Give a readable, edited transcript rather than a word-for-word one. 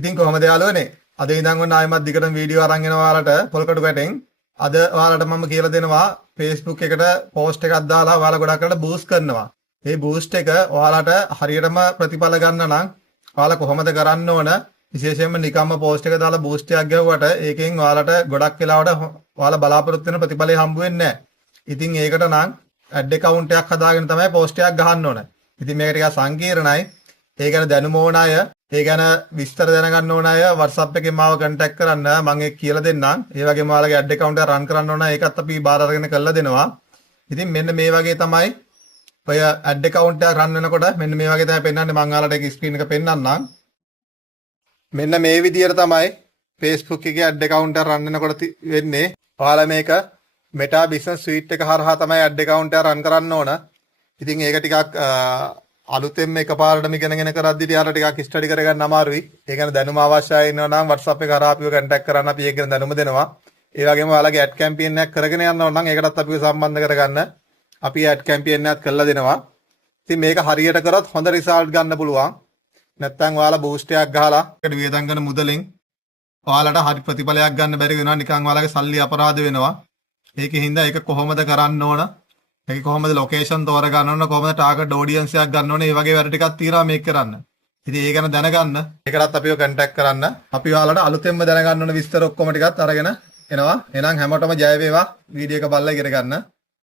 ඉතින් කොහොමද යාළුවනේ? අද ඉඳන් ඔන්න ආයෙමත් දිගටම වීඩියෝ අරන් එනවා ඔයාලට පොල්කටු ගැටෙන්. අද ඔයාලට මම කියලා දෙනවා Facebook එකට පෝස්ට් එකක් දාලා ඔයාලා ගොඩක් කරලා බූස්ට් කරනවා. මේ බූස්ට් එක ඔයාලට හරියටම ප්‍රතිඵල ගන්න නම් ඔයාලා කොහොමද කරන්න ඕන? විශේෂයෙන්ම නිකම්ම පෝස්ට් එක දාලා බූස්ට් එකක් ගැහුවට ඒකෙන් ඔයාලට ගොඩක් වෙලාවට ඔයාලා බලාපොරොත්තු වෙන ප්‍රතිඵලය හම්බ වෙන්නේ නැහැ. ඉතින් ඒකට නම් ඇඩ් account එකක් හදාගෙන තමයි පෝස්ට් එකක් ගහන්න ඕන. ඉතින් මේක ටිකක් සංකීර්ණයි. ඒ ගැන දැනුම ඕන අය, ඒ ගැන විස්තර දැනගන්න ඕන අය WhatsApp එකෙන් මාව contact කරන්න. මම ඒක කියලා දෙන්නම්. ඒ වගේම ඔයාලගේ ඇඩ් account එක run කරන්න ඕන ඒකත් අපි බාර අරගෙන කරලා දෙනවා. ඉතින් මෙන්න මේ වගේ තමයි ඔය ඇඩ් account එක run වෙනකොට මෙන්න මේ වගේ තමයි පෙන්වන්නේ. මම ඔයාලට ඒක screen එක පෙන්වන්නම්. මෙන්න මේ විදියට තමයි Facebook එකේ ඇඩ් account එක run වෙනකොට වෙන්නේ. ඔයාලා මේක Meta Business Suite එක හරහා තමයි ඇඩ් account එක run කරන්න ඕන. ඉතින් ඒක ටිකක් අලුතෙන්ම එකපාරටම ඉගෙනගෙන කරද්දී යාළුවා ටිකක් ස්ටඩි කරගන්න අමාරුයි. ඒ ගැන දැනුම අවශ්‍යයි වෙනවා නම් WhatsApp එක හරහා අපිව contact කරන්න අපි ඒක ගැන දැනුම දෙනවා. ඒ වගේම ඔයාලගේ ad campaign එකක් කරගෙන යන්න ඕන නම් ඒකටත් අපිව සම්බන්ධ කරගන්න. අපි ad campaign එකක් කරලා දෙනවා. ඉතින් මේක හරියට කරොත් හොඳ result ගන්න පුළුවන්. නැත්නම් ඔයාලා boost එකක් ගහලා ඒකට වියදම් කරන මුදලින් ඔයාලට හරි ප්‍රතිඵලයක් ගන්න බැරි වෙනවා. නිකන් ඔයාලගේ සල්ලි අපරාධ වෙනවා. ඒකෙන් හින්දා ඒක කොහොමද කරන්න ඕන? ඒක කොහොමද ලොකේෂන් තෝරගන්න ඕන? කොහොමද ටාගට් ඔඩියන්ස් එකක් ගන්න ඕන? මේ වගේ වැඩ ටිකක් තියෙනවා මේක කරන්න. ඉතින් ඒ ගැන දැනගන්න ඒකටත් අපිව contact කරන්න. අපි ඔයාලට අලුතෙන්ම දැනගන්න ඕන විස්තර ඔක්කොම ටිකත් අරගෙන එනවා. එහෙනම් හැමෝටම ජය වේවා. වීඩියෝ එක බලලා ඉගෙන ගන්න.